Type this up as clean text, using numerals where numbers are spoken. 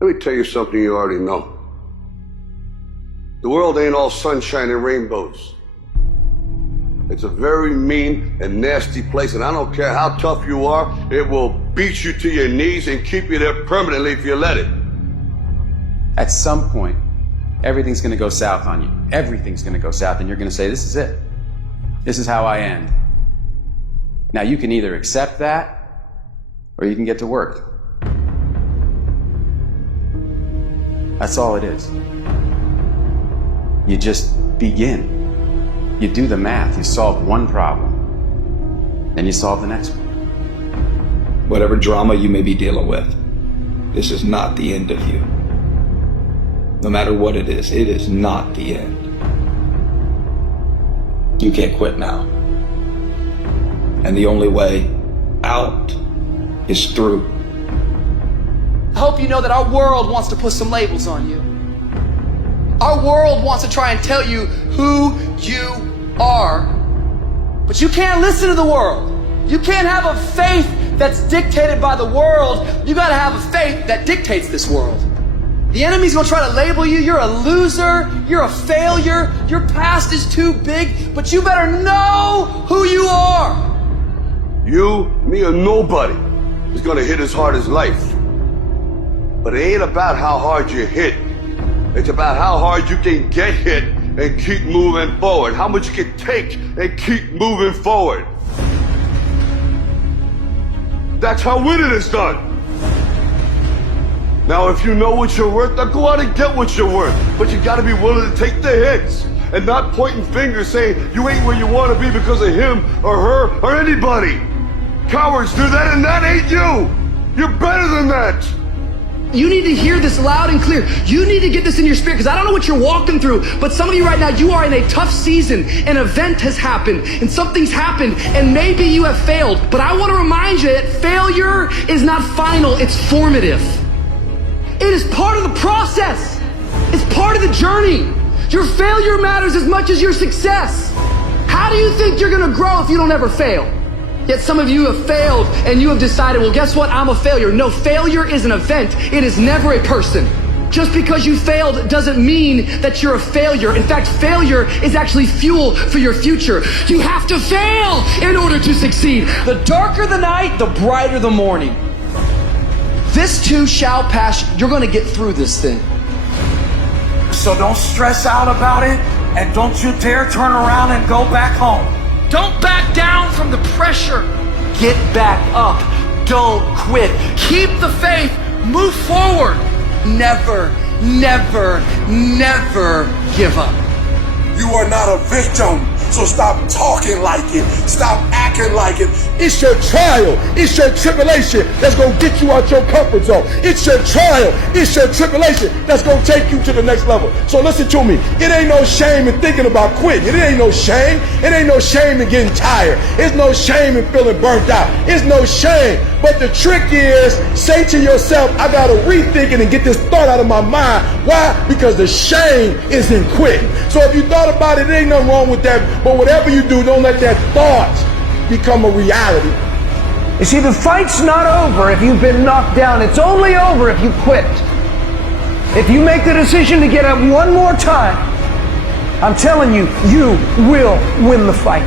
Let me tell you something you already know. The world ain't all sunshine and rainbows. It's a very mean and nasty place, and I don't care how tough you are, it will beat you to your knees and keep you there permanently if you let it. At some point, everything's gonna go south on you. Everything's gonna go south, and you're gonna say, this is it. This is how I end. Now you can either accept that, or you can get to work. That's all it is. You just begin. You do the math, you solve one problem, then you solve the next one. Whatever drama you may be dealing with, this is not the end of you. No matter what it is not the end. You can't quit now. And the only way out is through. I hope you know that our world wants to put some labels on you. Our world wants to try and tell you who you are, but you can't listen to the world. You can't have a faith that's dictated by the world. You gotta have a faith that dictates this world. The enemy's gonna try to label you. You're a loser. You're a failure. Your past is too big, but you better know who you are. You, me, or nobody is gonna hit as hard as life. But it ain't about how hard you hit. It's about how hard you can get hit and keep moving forward. How much you can take and keep moving forward. That's how winning is done. Now, if you know what you're worth, now go out and get what you're worth. But you gotta be willing to take the hits and not pointing fingers saying you ain't where you want to be because of him or her or anybody. Cowards do that, and that ain't you. You're better than that. You need to hear this loud and clear. You need to get this in your spirit, because I don't know what you're walking through, but some of you right now, you are in a tough season. An event has happened and something's happened, and maybe you have failed. But I want to remind you that failure is not final, it's formative. It is part of the process. It's part of the journey. Your failure matters as much as your success. How do you think you're going to grow if you don't ever fail? Yet some of you have failed and you have decided, well, guess what? I'm a failure. No, failure is an event. It is never a person. Just because you failed doesn't mean that you're a failure. In fact, failure is actually fuel for your future. You have to fail in order to succeed. The darker the night, the brighter the morning. This too shall pass. You're going to get through this thing. So don't stress out about it, and don't you dare turn around and go back home. Don't back down from the pressure. Get back up. Don't quit. Keep the faith. Move forward. Never, never, never give up. You are not a victim, so stop talking like it. Stop acting like it. It's your trial. It's your tribulation that's going to get you out your comfort zone. It's your trial. It's your tribulation that's going to take you to the next level. So listen to me. It ain't no shame in thinking about quitting. It ain't no shame. It ain't no shame in getting tired. It's no shame in feeling burnt out. It's no shame. But the trick is, say to yourself, I got to rethink it and get this thought out of my mind. Why? Because the shame is in quitting. So if you thought about it, there ain't nothing wrong with that. But whatever you do, don't let that thought become a reality. You see, the fight's not over if you've been knocked down. It's only over if you quit. If you make the decision to get up one more time, I'm telling you, you will win the fight.